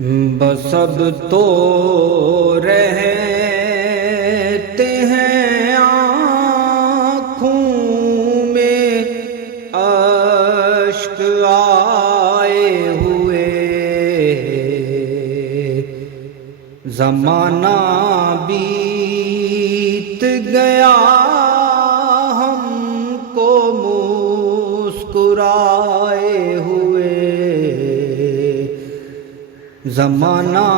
بس اب تو رہتے ہیں آنکھوں میں اشک آئے ہوئے، زمانہ بیت گیا ہم کو مسکرائے ہوئے، زمانہ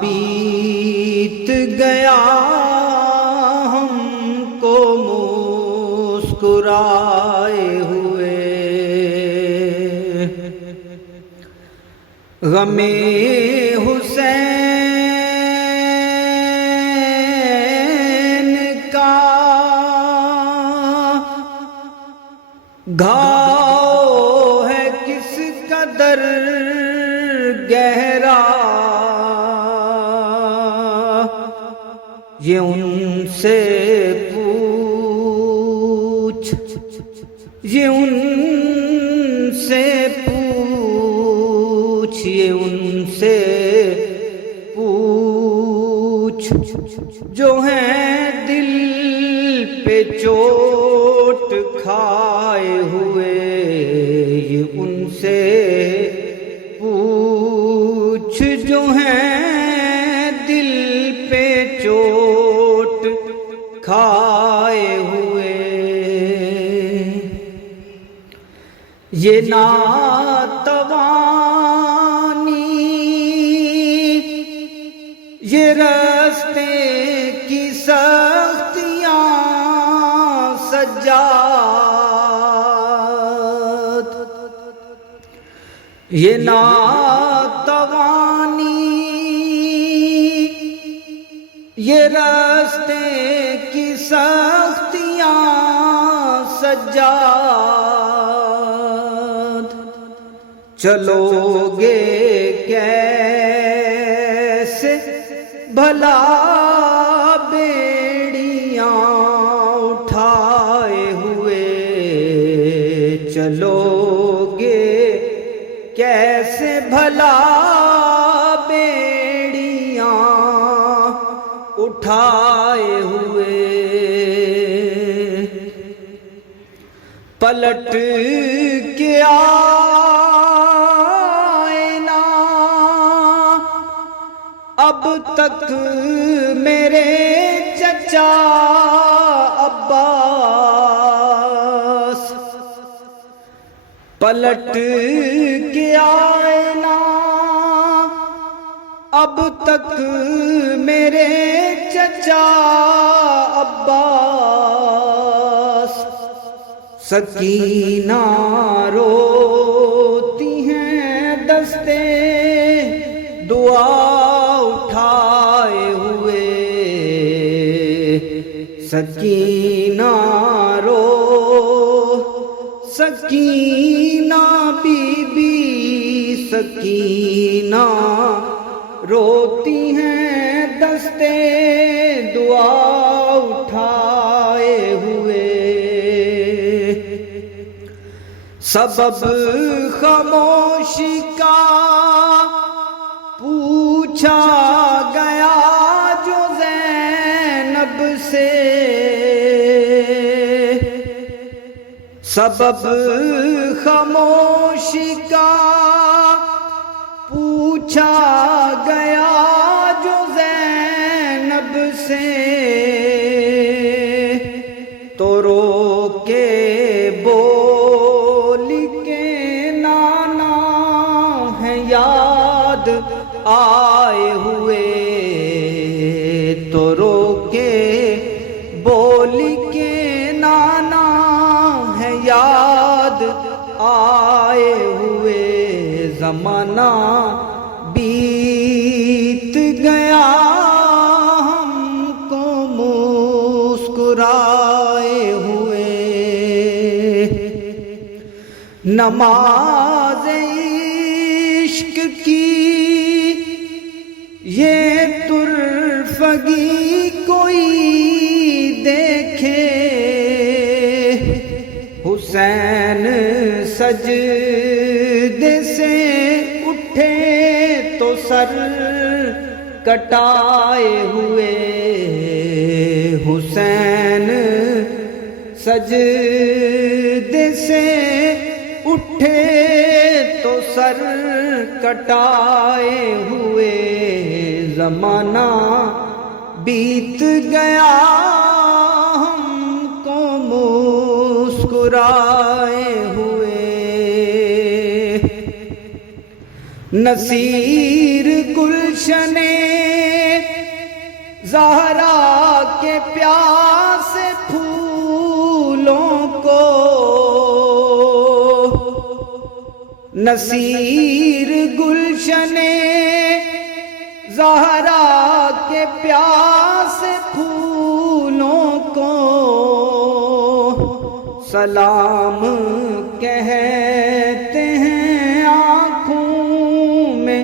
بیت گیا ہم کو مسکرائے ہوئے۔ غم حسین کا گھاؤ ہے کس قدر گہرا، یہ ان سے پوچھ، یہ ان سے پوچھ، یہ ان سے پوچھ جو ہیں دل پہ چوٹ کھائے ہوئے، یہ ان سے پوچھ جو ہیں دل پہ چوٹ کھائے ہوئے۔ یہ ناتوانی یہ راستے کی سختیاں سجاد، یہ ناتوانی یہ راستے کی سختیاں سجاد، چلو گے کیسے بھلا بیڑیاں اٹھائے ہوئے، چلو گے کیسے بھلا بیڑیاں اٹھائے ہوئے۔ پلٹ کے آئینہ اب تک میرے چچا عباس، پلٹ کے آئینہ اب تک میرے چچا عباس، سکینہ روتی ہیں دستے دعا اٹھائے ہوئے، سکینہ رو سکینہ بی بی سکینہ روتی ہیں دستے دعا اٹھائے ہوئے۔ سبب خاموشی کا پوچھا گیا جو زینب سے، سبب خاموشی کا پوچھا گیا جو زینب سے، تو رو کے بولی کے نانا ہے یاد آئے ہوئے، تو رو کے بولی کے نانا ہے یاد آئے ہوئے، زمانہ بیت گیا ہم کو مسکرائے ہوئے۔ نماز عشق کی یہ ترفگی کوئی دیکھے، حسین سجدے سے اٹھے تو سر کٹائے ہوئے حسین سجدے سے اٹھے تو سر کٹائے ہوئے زمانہ بیت گیا ہم کو مسکرائے ہوئے نصیر گلشن زہرا کے پیاسے پھولوں کو نصیر گلشن زہرا کے پیاسے پھولوں کو سلام کہتے ہیں آنکھوں میں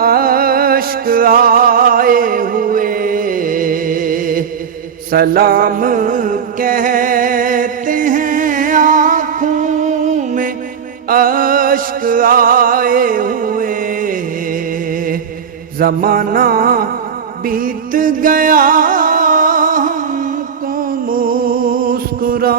اشک آئے ہوئے سلام کہتے ہیں آنکھوں میں اشک آئے ہوئے زمانہ بیت گیا ہم کو مسکرا